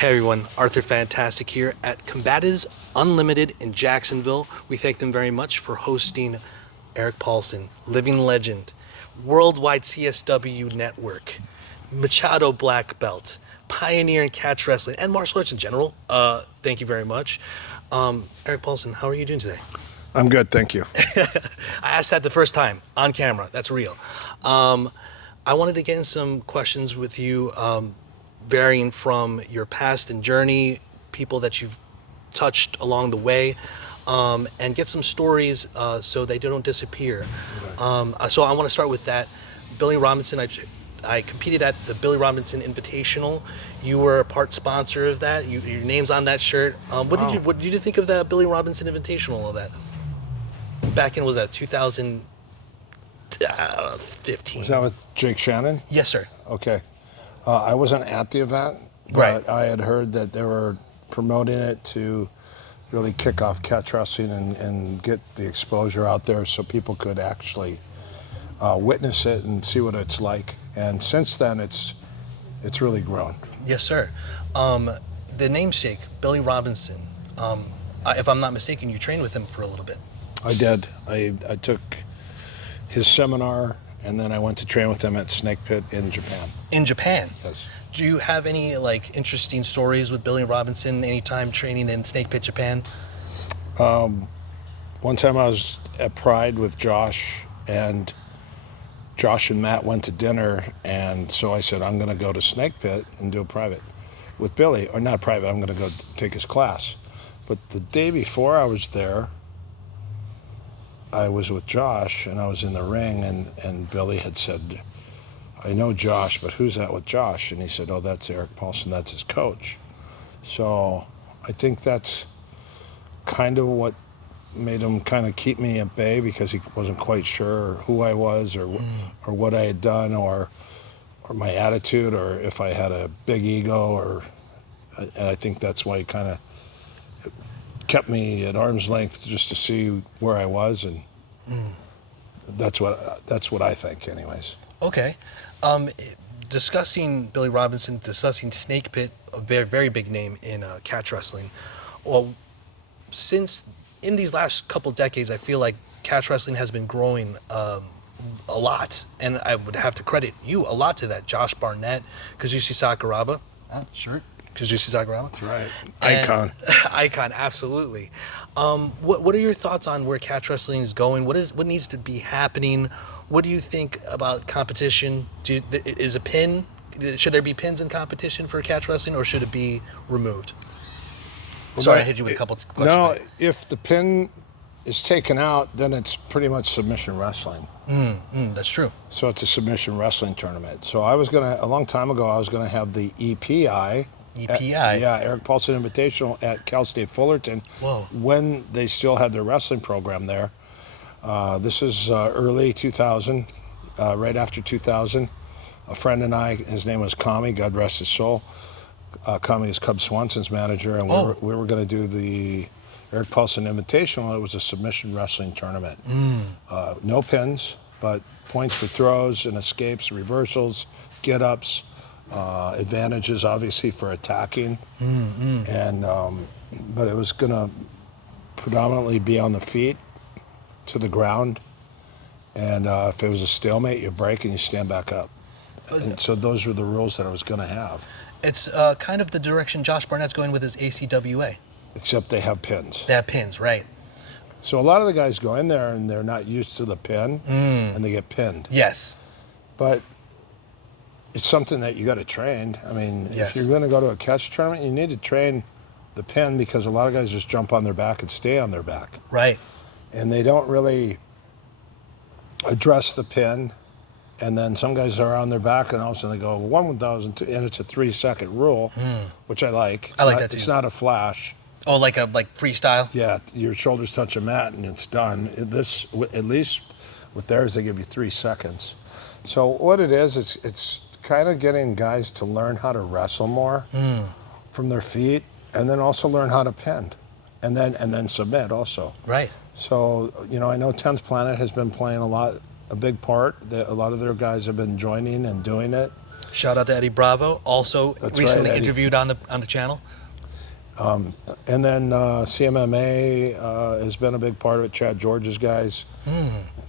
Hey everyone, Arthur Fantastic here at Combatives Unlimited in Jacksonville. We thank them very much for hosting Erik Paulson, living legend, worldwide CSW network, Machado black belt, pioneer in catch wrestling and martial arts in general. Thank you very much. Erik Paulson, how are you doing today? I'm good, thank you. I asked that the first time on camera. That's real. I wanted to get in some questions with you, varying from your past and journey, people that you've touched along the way, and get some stories so they don't disappear. So I want to start with that. Billy Robinson, I competed at the Billy Robinson Invitational. You were a part sponsor of that. Your name's on that shirt. What did you think of that Billy Robinson Invitational? All that back in, was that 2015? Was that with Jake Shannon? Yes, sir. Okay. I wasn't at the event, but Right. I had heard that they were promoting it to really kick off catch wrestling and get the exposure out there so people could actually witness it and see what it's like. And since then, it's really grown. Yes, sir. The namesake, Billy Robinson, if I'm not mistaken, you trained with him for a little bit. I did. I took his seminar, and then I went to train with him at Snake Pit in Japan. In Japan? Yes. Do you have any interesting stories with Billy Robinson anytime training in Snake Pit, Japan? One time I was at Pride with Josh, and Josh and Matt went to dinner, and so I said, I'm going to go to Snake Pit and do a private with Billy. Or not private, I'm going to go take his class. But the day before I was there, I was with Josh, and I was in the ring, and Billy had said, I know Josh, but who's that with Josh? And he said, oh, that's Erik Paulson, that's his coach. So I think that's kind of what made him kind of keep me at bay, because he wasn't quite sure who I was or what I had done or my attitude or if I had a big ego, and I think that's why he kind of kept me at arm's length just to see where I was, and that's what I think anyways. Okay. Discussing Billy Robinson, discussing Snake Pit, a very, very big name in catch wrestling. Well, since in these last couple decades, I feel like catch wrestling has been growing a lot, and I would have to credit you a lot to that. Josh Barnett, Kazushi Sakuraba. Shirt. Kazushi Sakuraba. That's right. And icon, absolutely. What are your thoughts on where catch wrestling is going? What needs to be happening? What do you think about competition? Is a pin? Should there be pins in competition for catch wrestling, or should it be removed? Sorry, I hit you with a couple questions. No, if the pin is taken out, then it's pretty much submission wrestling. That's true. So it's a submission wrestling tournament. So I was a long time ago, I was gonna have the EPI. Erik Paulson Invitational at Cal State Fullerton. Whoa. When they still had their wrestling program there. This is early 2000, right after 2000. A friend and I, his name was Kami, God rest his soul. Kami is Cub Swanson's manager, and we were going to do the Erik Paulson Invitational. It was a submission wrestling tournament. No pins, but points for throws and escapes, reversals, get-ups, advantages, obviously, for attacking. And but it was going to predominantly be on the feet, to the ground, and if it was a stalemate, you break and you stand back up. And so those were the rules that I was going to have. It's kind of the direction Josh Barnett's going with his ACWA. Except they have pins. They have pins, right? So a lot of the guys go in there and they're not used to the pin, and they get pinned. Yes. But it's something that you got to train. I mean, Yes. if you're going to go to a catch tournament, you need to train the pin, because a lot of guys just jump on their back and stay on their back. Right. And they don't really address the pin, and then some guys are on their back and all of a sudden they go 1,000, and it's a 3-second rule, which I like. I like that too. It's not a flash. Oh, like freestyle? Yeah, your shoulders touch a mat and it's done. This, at least with theirs, they give you 3 seconds. So what it is, it's kind of getting guys to learn how to wrestle more from their feet, and then also learn how to pin, and then submit also. Right. So, I know 10th Planet has been playing a big part. A lot of their guys have been joining and doing it. Shout out to Eddie Bravo, also That's recently right, Eddie. interviewed on the channel. And then CMMA has been a big part of it. Chad George's guys.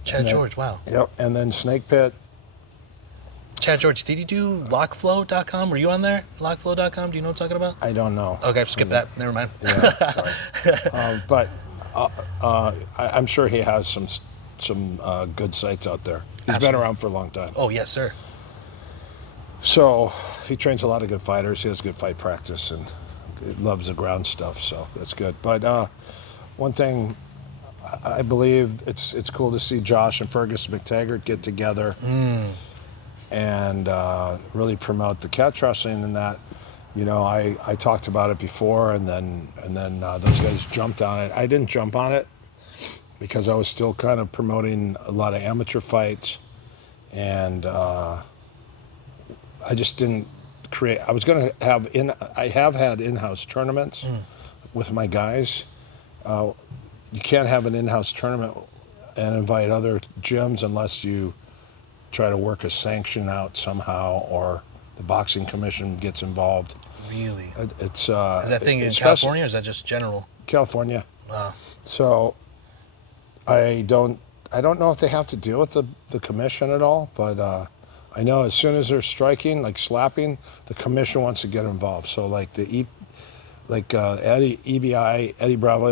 Chad George, wow. Yep. And then Snake Pit. Chad George, did you do lockflow.com? Were you on there? Lockflow.com? Do you know what I'm talking about? I don't know. Okay, skip that. Never mind. Yeah, sorry. But I'm sure he has some good sites out there. He's been around for a long time. Oh, yes, sir. So he trains a lot of good fighters. He has good fight practice and loves the ground stuff. So that's good. But one thing, I believe it's cool to see Josh and Fergus McTaggart get together and really promote the catch wrestling. And that, you know, I talked about it before, and then those guys jumped on it. I didn't jump on it because I was still kind of promoting a lot of amateur fights, and I just didn't create. I was going to have I have had in-house tournaments with my guys. You can't have an in-house tournament and invite other gyms unless you try to work a sanction out somehow, or the boxing commission gets involved. Really? It's Is that thing in California, or is that just general? California. Wow. So I don't know if they have to deal with the commission at all, but I know as soon as they're striking, like slapping, the commission wants to get involved. So like Eddie Bravo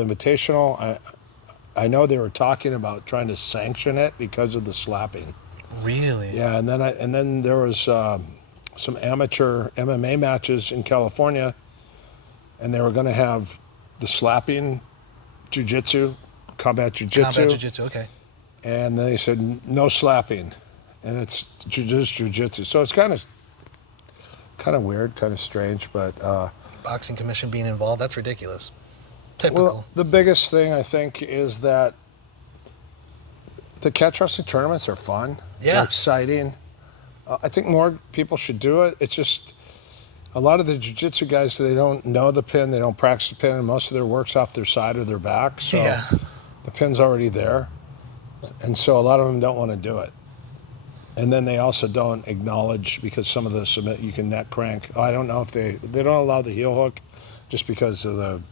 Invitational, I know they were talking about trying to sanction it because of the slapping. Really? Yeah, and then there was some amateur MMA matches in California, and they were going to have the slapping, jiu-jitsu, combat jiu-jitsu. Combat jiu-jitsu, okay. And they said no slapping, and it's just jiu-jitsu. So it's kind of weird, kind of strange, but Boxing commission being involved, that's ridiculous. Typical. well, the biggest thing I think is that the catch wrestling tournaments are fun. Yeah. They're exciting. I think more people should do it. It's just a lot of the jiu-jitsu guys, they don't know the pin, they don't practice the pin, and most of their work's off their side or their back. So Yeah. the pin's already there. And so a lot of them don't want to do it. And then they also don't acknowledge, because some of the submit, you can neck crank. I don't know if they don't allow the heel hook just because of the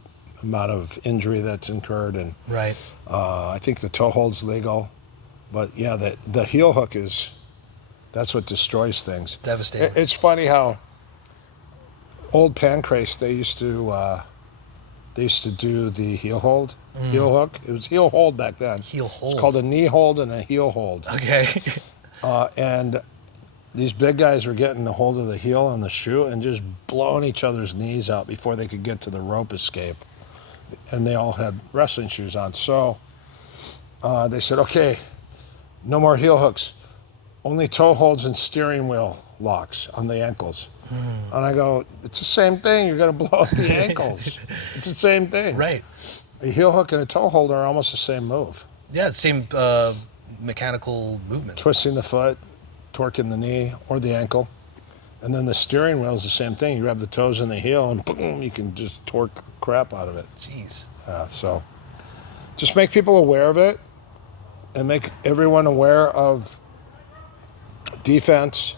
amount of injury that's incurred. And Right. I think the toe hold's legal. But yeah, the heel hook that's what destroys things. Devastating. It's funny how old Pancrase, they used to do the heel hold, heel hook. It was heel hold back then. Heel hold. It's called a knee hold and a heel hold. Okay. And these big guys were getting a hold of the heel on the shoe and just blowing each other's knees out before they could get to the rope escape. And they all had wrestling shoes on. So they said, okay, no more heel hooks. Only toe holds and steering wheel locks on the ankles. And I go, it's the same thing. You're going to blow out the ankles. It's the same thing. Right. A heel hook and a toe hold are almost the same move. Yeah, same mechanical movement. Twisting the foot, torquing the knee or the ankle. And then the steering wheel is the same thing. You grab the toes and the heel and boom, you can just torque the crap out of it. Jeez. So just make people aware of it and make everyone aware of defense,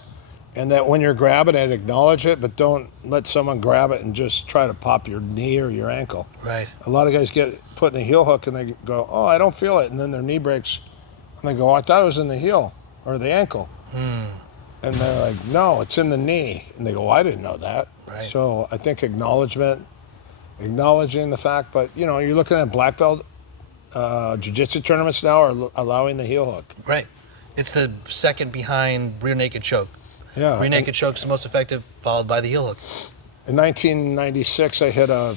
and that when you're grabbing it, acknowledge it, but don't let someone grab it and just try to pop your knee or your ankle. Right. A lot of guys get put in a heel hook and they go, oh, I don't feel it. And then their knee breaks and they go, oh, I thought it was in the heel or the ankle. And they're like, no, it's in the knee. And they go, well, I didn't know that. Right. So I think acknowledging the fact, but you know, you're looking at black belt jiu-jitsu tournaments now are allowing the heel hook. Right. It's the second behind rear naked choke. Yeah. Rear naked choke's the most effective, followed by the heel hook. In 1996, I hit a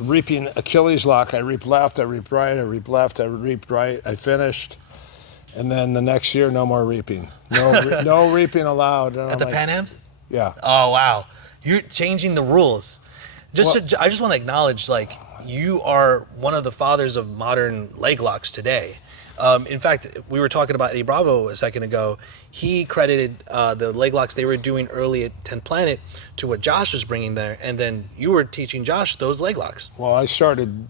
reaping Achilles lock. I reaped left, I reaped right, I reaped left, I reaped right. I finished. And then the next year, no more reaping. No reaping allowed. And At the Pan Ams? Yeah. Oh, wow. You're changing the rules. I just want to acknowledge, like, you are one of the fathers of modern leg locks today. In fact, we were talking about Eddie Bravo a second ago. He credited the leg locks they were doing early at 10th Planet to what Josh was bringing there, and then you were teaching Josh those leg locks. Well, I started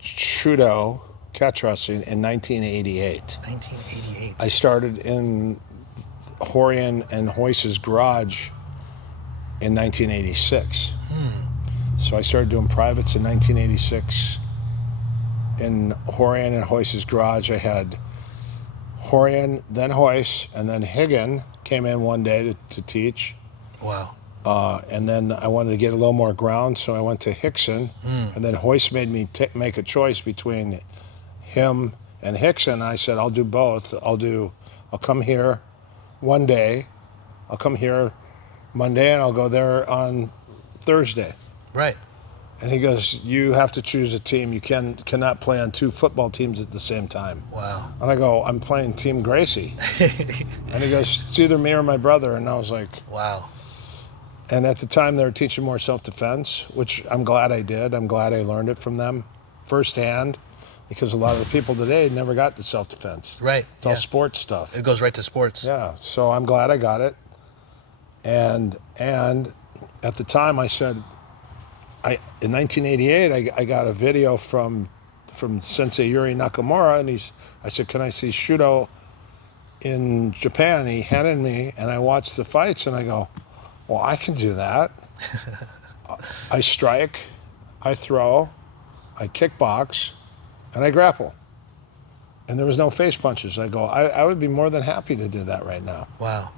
Shudo catch wrestling in 1988. 1988. I started in Horian and Hoyce's garage in 1986. So I started doing privates in 1986 in Horian and Hoyce's garage. I had Horian, then Hoyce, and then Higgin came in one day to teach. Wow. And then I wanted to get a little more ground, so I went to Hickson. And then Hoyce made me make a choice between him and Hickson. I said, I'll do both. I'll come here one day. I'll come here Monday, and I'll go there on Thursday. Right. And he goes, you have to choose a team. You cannot play on 2 football teams at the same time. Wow. And I go, I'm playing Team Gracie. And he goes, it's either me or my brother. And I was like, wow. and at the time they were teaching more self-defense, which I'm glad I did. I'm glad I learned it from them firsthand, because a lot of the people today never got the self-defense. Right. It's all sports stuff. It goes right to sports. Yeah. So I'm glad I got it. And at the time I said, in 1988, I got a video from Sensei Yuri Nakamura, and I said, can I see Shudo in Japan? He handed me, and I watched the fights, and I go, well, I can do that. I strike, I throw, I kickbox, and I grapple. And there was no face punches. I go, I would be more than happy to do that right now. Wow.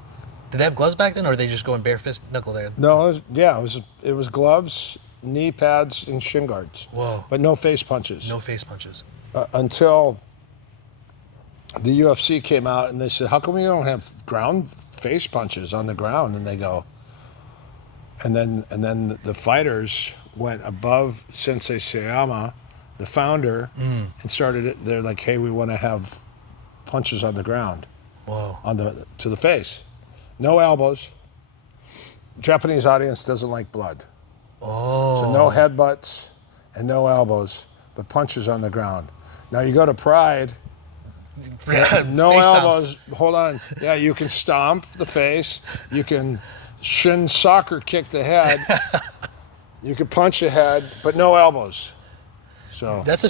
Did they have gloves back then, or were they just going bare fist, knuckle there? No, it was gloves, knee pads, and shin guards. Whoa. But no face punches. No face punches. Until the UFC came out and they said, how come we don't have ground face punches on the ground? And they go, and then the fighters went above Sensei Sayama, the founder, and started it. They're like, hey, we want to have punches on the ground. Whoa. To the face. No elbows. Japanese audience doesn't like blood. Oh. So no headbutts and no elbows, but punches on the ground. Now you go to Pride, no elbows. Hold on. Yeah, you can stomp the face. You can shin soccer kick the head. You can punch the head, but no elbows. So that was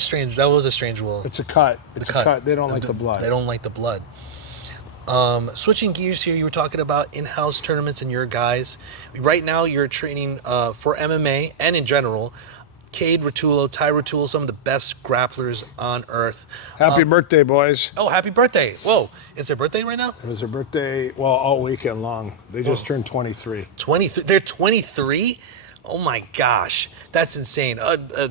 a strange rule. it's a cut. It's a cut. They don't like the blood. They don't like the blood. Switching gears here, you were talking about in-house tournaments and your guys. Right now, you're training for MMA and in general. Kade Ruotolo, Tye Ruotolo, some of the best grapplers on earth. Happy birthday, boys. Oh, happy birthday. Whoa, is their birthday right now? It was their birthday, well, all weekend long. They just turned 23. 23? They're 23? Oh my gosh, that's insane.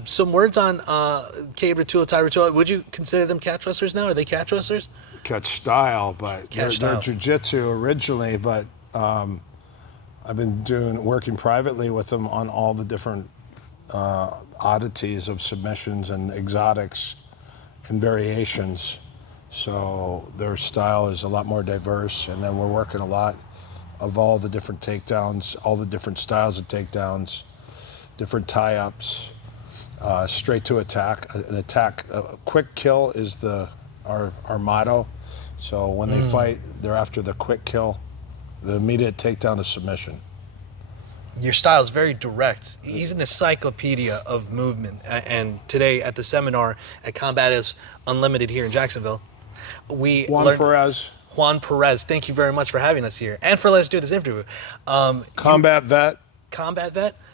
Some words on Kade Ruotolo, Tye Ruotolo. Would you consider them catch wrestlers now? Are they catch wrestlers? Catch style, but they're jiu-jitsu originally, but I've been working privately with them on all the different oddities of submissions and exotics and variations. So their style is a lot more diverse, and then we're working a lot of all the different takedowns, all the different styles of takedowns, different tie-ups, straight to attack. A quick kill is our motto. So when they fight, they're after the quick kill, the immediate takedown to submission. Your style is very direct. He's an encyclopedia of movement. And today at the seminar at Combatives Unlimited here in Jacksonville, we Juan Perez, thank you very much for having us here and for letting us do this interview. Combat vet.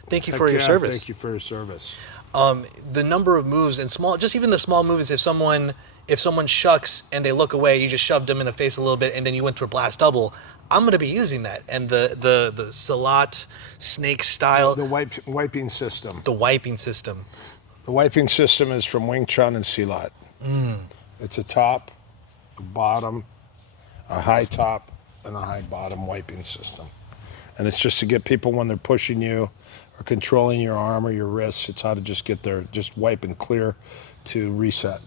Thank you for your service. Thank you for your service. The number of moves and just even the small moves, if someone shucks and they look away, you just shoved them in the face a little bit and then you went to a blast double. I'm going to be using that. And the Salat snake style. The wiping system. The wiping system. The wiping system is from Wing Chun and Silat. It's a top, a bottom, a high top, and a high bottom wiping system. And it's just to get people when they're pushing you or controlling your arm or your wrists, it's how to just get there, just wipe and clear to reset.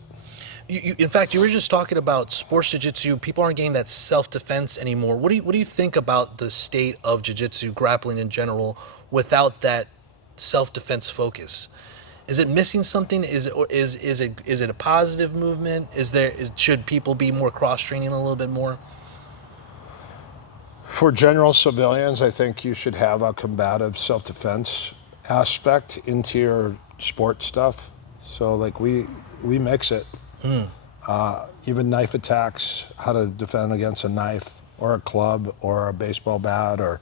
In fact, you were just talking about sports jiu-jitsu. People aren't getting that self-defense anymore. What do you think about the state of jiu-jitsu, grappling in general, without that self-defense focus? Is it missing something? Is it a positive movement? Should people be more cross-training a little bit more? For general civilians, I think you should have a combative self-defense aspect into your sport stuff. So like we mix it. Even knife attacks, how to defend against a knife or a club or a baseball bat, or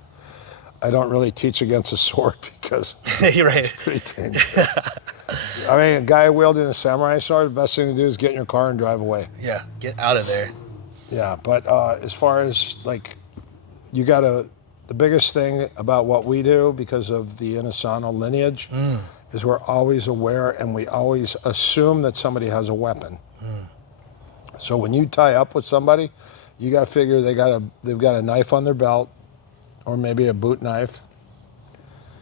I don't really teach against a sword because You're right. it's pretty dangerous. I mean, a guy wielding a samurai sword, the best thing to do is get in your car and drive away. Yeah, get out of there. Yeah, but as far as like, the biggest thing about what we do because of the Inosanto lineage is we're always aware and we always assume that somebody has a weapon. So when you tie up with somebody, you got to figure they've got a knife on their belt, or maybe a boot knife,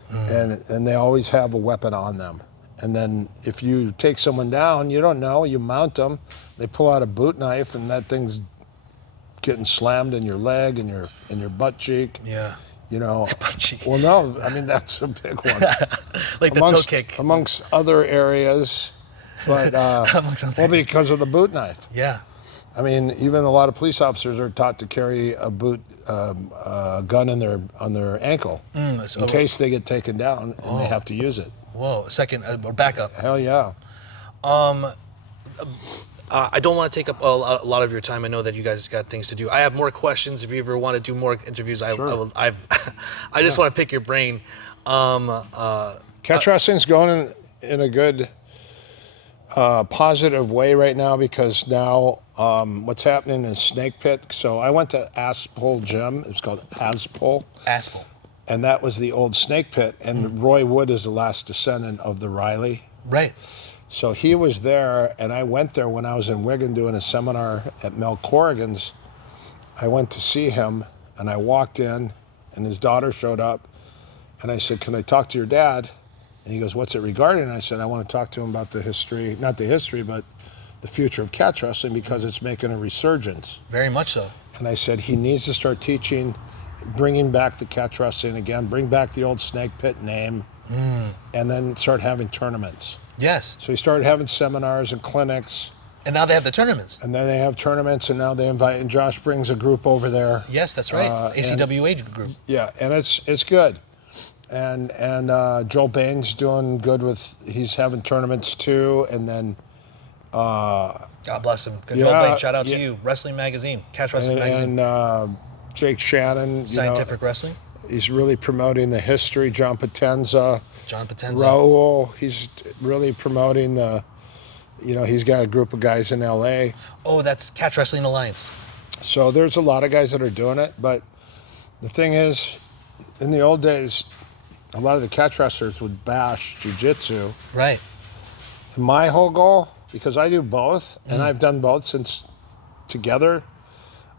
and they always have a weapon on them. And then if you take someone down, you don't know, you mount them, they pull out a boot knife, and that thing's getting slammed in your leg and your butt cheek. Yeah. You know. Butt cheek. Well, no, I mean that's a big one. Like the toe kick. Amongst other areas, but because of the boot knife. Yeah. I mean, even a lot of police officers are taught to carry a gun on their ankle in case they get taken down and they have to use it. Whoa, a second, or backup. Hell yeah. I don't want to take up a lot of your time. I know that you guys got things to do. I have more questions. If you ever want to do more interviews, I just want to pick your brain. Catch wrestling's going in a good, positive way right now because now what's happening is Snake Pit. So I went to Aspel Gym. It's called Aspel. Aspel. And that was the old Snake Pit. And Roy Wood is the last descendant of the Riley. Right. So he was there, and I went there when I was in Wigan doing a seminar at Mel Corrigan's. I went to see him, and I walked in, and his daughter showed up, and I said, "Can I talk to your dad?" And he goes, "What's it regarding?" And I said, "I want to talk to him about the history, not the history, but the future of catch wrestling because it's making a resurgence." Very much so. And I said, he needs to start teaching, bringing back the catch wrestling again, bring back the old Snake Pit name, and then start having tournaments. Yes. So he started having seminars and clinics. And now they have the tournaments. And then they have tournaments, and now they invite, and Josh brings a group over there. Yes, that's right. ACWA group. Yeah, and it's good. And Joel Bain's doing good he's having tournaments too, and then... God bless him. Good Joel Bain, shout out to you. Wrestling Magazine, Catch Wrestling Magazine. And Jake Shannon. Scientific Wrestling. He's really promoting the history. John Potenza. Raul, he's really promoting he's got a group of guys in LA. Oh, that's Catch Wrestling Alliance. So there's a lot of guys that are doing it, but the thing is, in the old days, a lot of the catch wrestlers would bash jiu-jitsu. Right. And my whole goal, because I do both, and I've done both since together,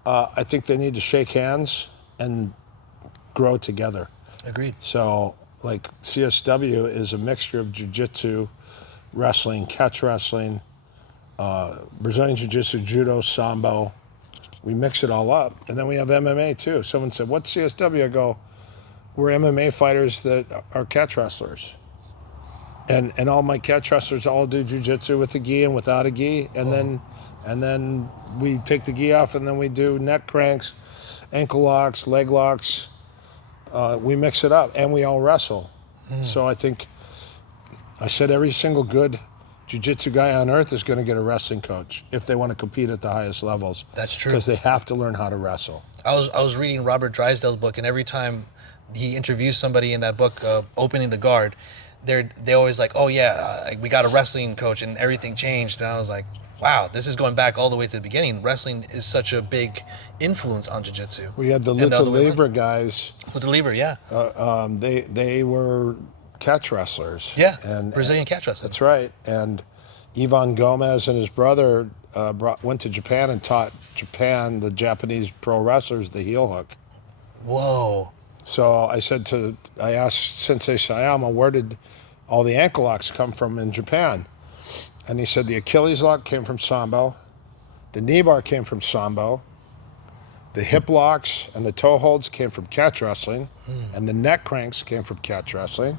I think they need to shake hands and grow together. Agreed. So, like, CSW is a mixture of jiu-jitsu, wrestling, catch wrestling, Brazilian jiu-jitsu, judo, sambo. We mix it all up. And then we have MMA, too. Someone said, "What's CSW?" I go, "We're MMA fighters that are catch wrestlers." And all my catch wrestlers all do jiu-jitsu with a gi and without a gi. And then we take the gi off, and then we do neck cranks, ankle locks, leg locks. We mix it up, and we all wrestle. So I said every single good jiu-jitsu guy on earth is going to get a wrestling coach if they want to compete at the highest levels. That's true. Because they have to learn how to wrestle. I was reading Robert Drysdale's book, and every time he interviews somebody in that book, Opening the Guard, they always like, "Oh yeah, we got a wrestling coach," and everything changed. And I was like, wow, this is going back all the way to the beginning. Wrestling is such a big influence on jiu-jitsu. We had the Luta Livre guys. Luta Livre, yeah. They were catch wrestlers. Yeah, and Brazilian catch wrestlers. That's right. And Ivan Gomez and his brother went to Japan and taught Japan, the Japanese pro wrestlers, the heel hook. Whoa. So I asked Sensei Sayama, where did all the ankle locks come from in Japan? And he said the Achilles lock came from Sambo, the knee bar came from Sambo, the hip locks and the toe holds came from catch wrestling, and the neck cranks came from catch wrestling.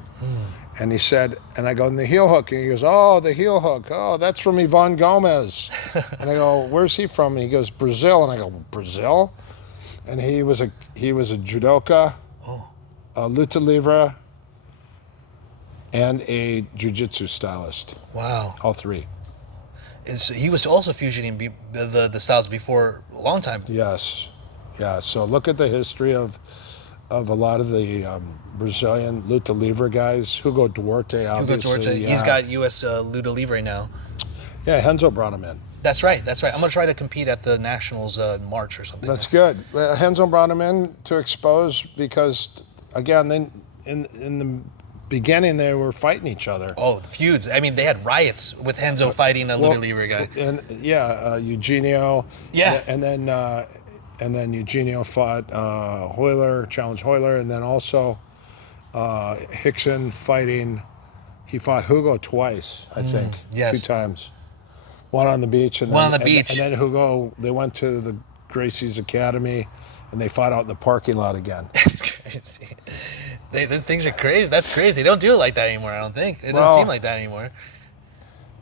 And he said, and I go, and the heel hook, and he goes, "Oh, the heel hook, oh, that's from Ivan Gomez." And I go, "Where's he from?" And he goes, "Brazil." And I go, "Brazil?" And he was a judoka, a luta livre, and a jiu-jitsu stylist. Wow. All three. He was also fusioning the styles before a long time. Yes. Yeah, so look at the history of a lot of the Brazilian luta livre guys. Hugo Duarte, Hugo obviously. Duarte, Yeah. he's got U.S. Luda Livre now. Yeah, Henzo brought him in. That's right. That's right. I'm gonna try to compete at the Nationals in March or something. That's good. Henzo brought him in to expose because, again, then in the beginning they were fighting each other. Oh, the feuds. I mean, they had riots with Henzo fighting a Luda Livre guy. And Eugenio. Yeah. And then Eugenio fought Hoyler, challenged Hoyler, and then also Hickson fighting. He fought Hugo twice, I think. yes. 2 times. One on the beach, and One then, on the beach. and then Hugo. They went to the Gracie's Academy, and they fought out in the parking lot again. That's crazy. These things are crazy. That's crazy. They don't do it like that anymore, I don't think. It doesn't Well, seem like that anymore.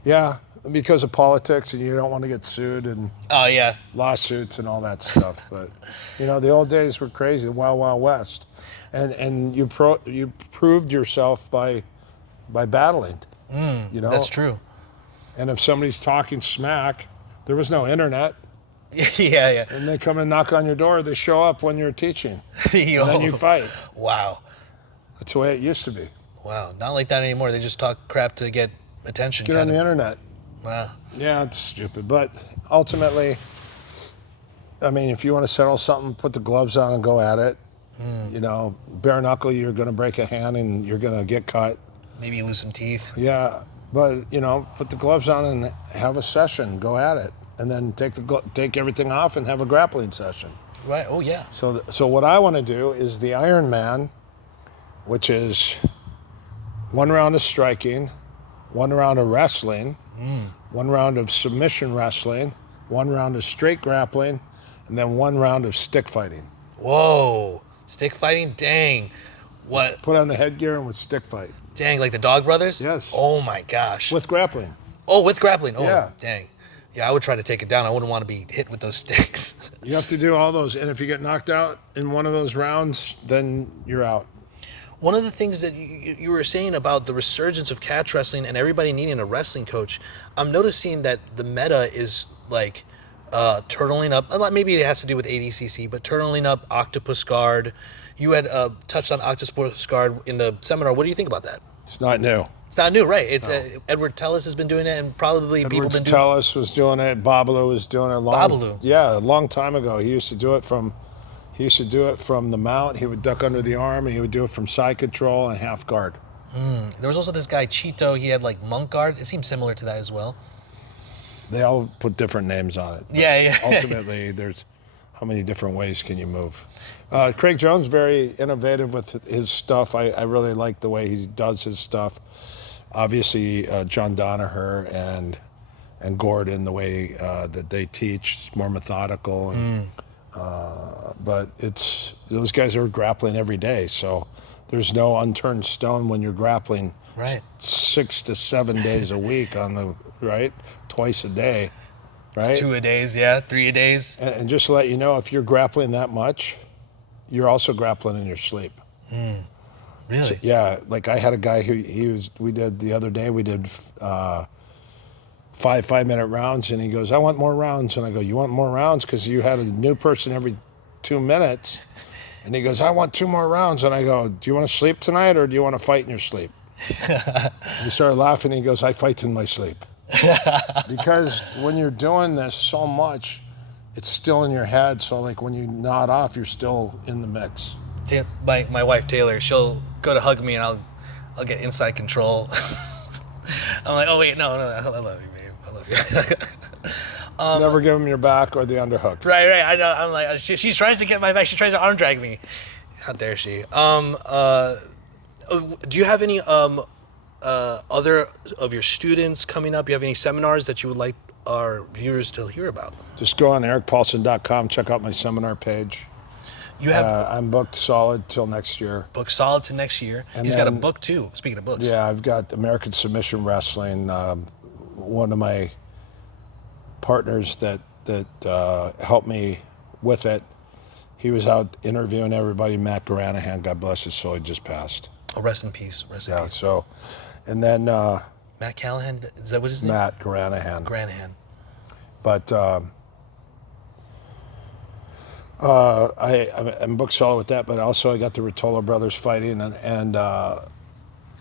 Yeah, because of politics, and you don't want to get sued and Oh, yeah. lawsuits and all that stuff. But the old days were crazy, the Wild Wild West, and you proved yourself by battling. That's true. And if somebody's talking smack, there was no internet, yeah. and they come and knock on your door. They show up when you're teaching, Yo. and then you fight. Wow. That's the way it used to be. Wow. Not like that anymore. They just talk crap to get attention. Get on the internet. Wow. Yeah, it's stupid. But ultimately, I mean, if you want to settle something, put the gloves on and go at it. Bare knuckle, you're going to break a hand and you're going to get cut. Maybe you lose some teeth. Yeah, but put the gloves on and have a session. Go at it, and then take everything off and have a grappling session. Right. Oh, yeah. So what I want to do is the Iron Man, which is 1 round of striking, 1 round of wrestling, 1 round of submission wrestling, 1 round of straight grappling, and then 1 round of stick fighting. Whoa. Stick fighting? Dang. What? Put on the headgear and with stick fight. Dang, like the Dog Brothers? Yes. Oh, my gosh. With grappling. Oh, with grappling. Oh, Yeah. Dang. Yeah, I would try to take it down. I wouldn't want to be hit with those sticks. You have to do all those, and if you get knocked out in one of those rounds, then you're out. One of the things that you were saying about the resurgence of catch wrestling and everybody needing a wrestling coach, I'm noticing that the meta is like turtling up. Maybe it has to do with ADCC, but turtling up Octopus Guard. You had touched on Octopus Guard in the seminar. What do you think about that? It's not new. It's not new, right? It's Edward Tellis has been doing it, and probably people Edward been doing it. Tellis was doing it. Babalu was doing it a long time ago. He used to do it from the mount. He would duck under the arm, and he would do it from side control and half guard. There was also this guy Cheeto. He had like monk guard. It seems similar to that as well. They all put different names on it. Yeah. Ultimately, there's how many different ways can you move? Craig Jones, very innovative with his stuff. I really like the way he does his stuff. Obviously, John Danaher and Gordon, the way that they teach, it's more methodical. But those guys are grappling every day, so there's no unturned stone when you're grappling. Right. 6 to 7 days a week twice a day, right? 2 a days, yeah. 3 a days. And just to let you know, if you're grappling that much, you're also grappling in your sleep. Really? So, yeah, like I had a guy we did the other day, we did 5-minute rounds, and he goes, I want more rounds. And I go, you want more rounds? Because you had a new person every 2 minutes. And he goes, I want 2 more rounds. And I go, do you want to sleep tonight, or do you want to fight in your sleep? And he started laughing. He goes, I fight in my sleep. Because when you're doing this so much, it's still in your head. So like when you nod off, you're still in the mix. My wife Taylor, she'll go to hug me and I'll get inside control. I'm like, oh wait, no, I love you, babe. I love you. Never give him your back or the underhook. Right. I know. I'm like, she tries to get my back. She tries to arm drag me. How dare she? Do you have any other of your students coming up? Do you have any seminars that you would like our viewers to hear about? Just go on ericpaulson.com, check out my seminar page. You have I'm booked solid till next year. booked solid to next year. And He's got a then- book too. Speaking of books. Yeah, I've got American Submission Wrestling. One of my partners that helped me with it, he was out interviewing everybody. Matt Garanahan, God bless his soul, he just passed. Oh, rest in peace. Rest in Yeah, peace. so, and then Matt Callahan, is that what his name? Matt Garanahan. Granahan. But I'm booked solid with that, but also I got the Ruotolo brothers fighting, and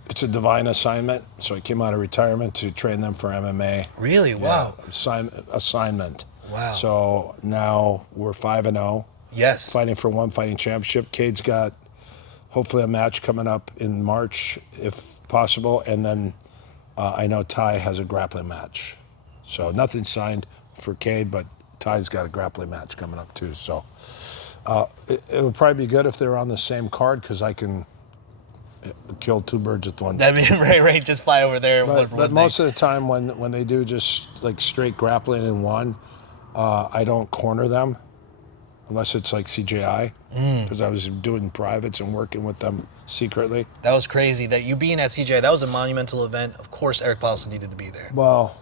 it's a divine assignment. So I came out of retirement to train them for MMA. Really? Wow. Assignment. Wow. So now we're 5-0. Yes. Fighting for one fighting championship. Cade's got hopefully a match coming up in March, if possible, and then I know Tye has a grappling match. So nothing signed for Kade, but Tye's got a grappling match coming up too. So it'll probably be good if they're on the same card because I can kill two birds with one stone. That'd be right. Just fly over there. But most of the time when they do just like straight grappling in one, I don't corner them unless it's like CJI, because I was doing privates and working with them secretly. That was crazy. That you being at CJ, that was a monumental event. Of course, Erik Paulson needed to be there. Well,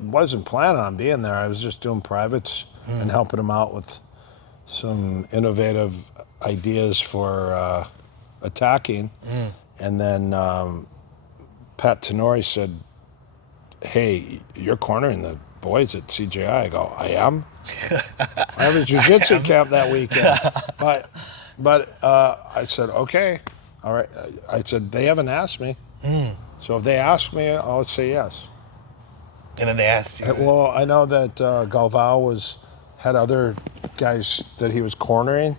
wasn't planning on being there. I was just doing privates and helping them out with some innovative ideas for attacking. And then Pat Tenori said, "Hey, you're cornering the boys at CJI." I go, "I am." I have a jiu-jitsu camp that weekend, but I said, "Okay, all right." I said, "They haven't asked me, so if they ask me, I'll say yes." And then they asked you. Well, I know that Galvao had other guys that he was cornering,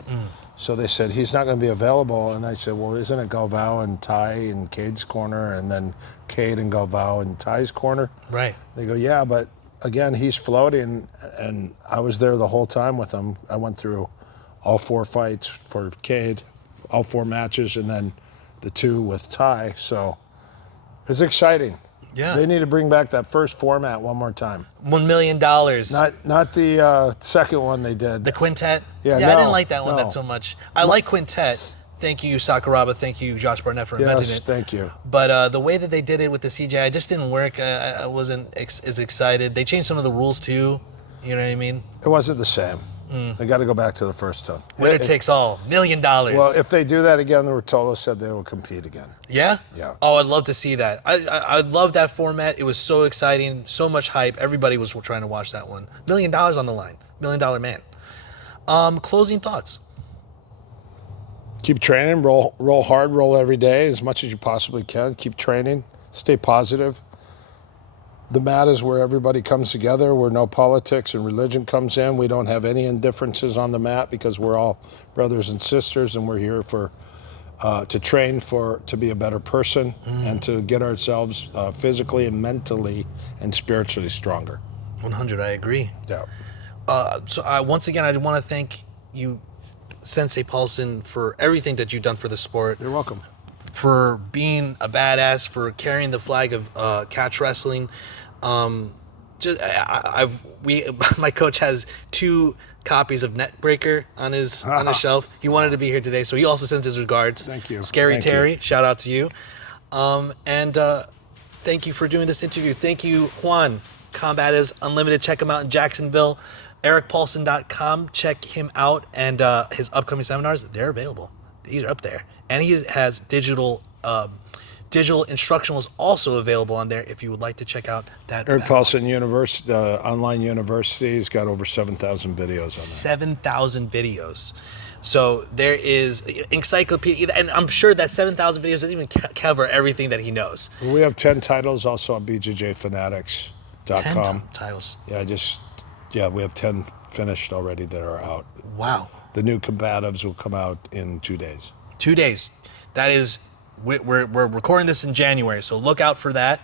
so they said he's not going to be available. And I said, "Well, isn't it Galvao and Tye in Cade's corner, and then Kade and Galvao in Tye's corner?" Right. They go, "Yeah, but again, he's floating," and I was there the whole time with him. I went through all 4 fights for Kade, all 4 matches, and then the 2 with Tye. So it was exciting. Yeah. They need to bring back that first format one more time. $1 million. Not the second one they did. The quintet. Yeah, I no, didn't like that one no. that so much. I like quintet. Thank you, Sakuraba. Thank you, Josh Barnett, for inventing Yes, it. thank you. But the way that they did it with the CGI just didn't work. I wasn't as excited. They changed some of the rules too. You know what I mean? It wasn't the same. They got to go back to the first one. Winner takes all. $1 million. Well, if they do that again, the Ruotolo said they will compete again. Yeah? Yeah. Oh, I'd love to see that. I love that format. It was so exciting, so much hype. Everybody was trying to watch that one. $1 million on the line. $1 million man. Closing thoughts. Keep training, roll hard, roll every day as much as you possibly can. Keep training, stay positive. The mat is where everybody comes together, where no politics and religion comes in. We don't have any indifferences on the mat because we're all brothers and sisters, and we're here to train to be a better person and to get ourselves physically and mentally and spiritually stronger. 100, I agree. Yeah. Once again, I want to thank you, Sensei Paulson, for everything that you've done for the sport. You're welcome. For being a badass, for carrying the flag of catch wrestling. My coach has 2 copies of Netbreaker on his shelf. He wanted to be here today, so he also sends his regards. Thank you. Scary Thank Terry, you. shout out to you. And thank you for doing this interview. Thank you, Juan, Combatives Unlimited. Check him out in Jacksonville. ErikPaulson.com. Check him out, and his upcoming seminars, they're available. These are up there. And he has digital instructionals also available on there if you would like to check out that. Erik Paulson University, online university, has got over 7,000 videos on that. 7,000 videos. So there is encyclopedia, and I'm sure that 7,000 videos doesn't even cover everything that he knows. We have 10 titles also on bjjfanatics.com. 10 titles. Yeah, we have 10 finished already that are out. Wow. The new Combatives will come out in 2 days. 2 days. That is, we're recording this in January, so look out for that.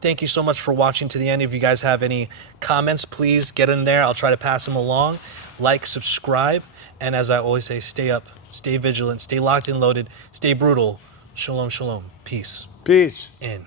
Thank you so much for watching to the end. If you guys have any comments, please get in there. I'll try to pass them along. Like, subscribe, and as I always say, stay up, stay vigilant, stay locked and loaded, stay brutal. Shalom, shalom. Peace. Peace. In.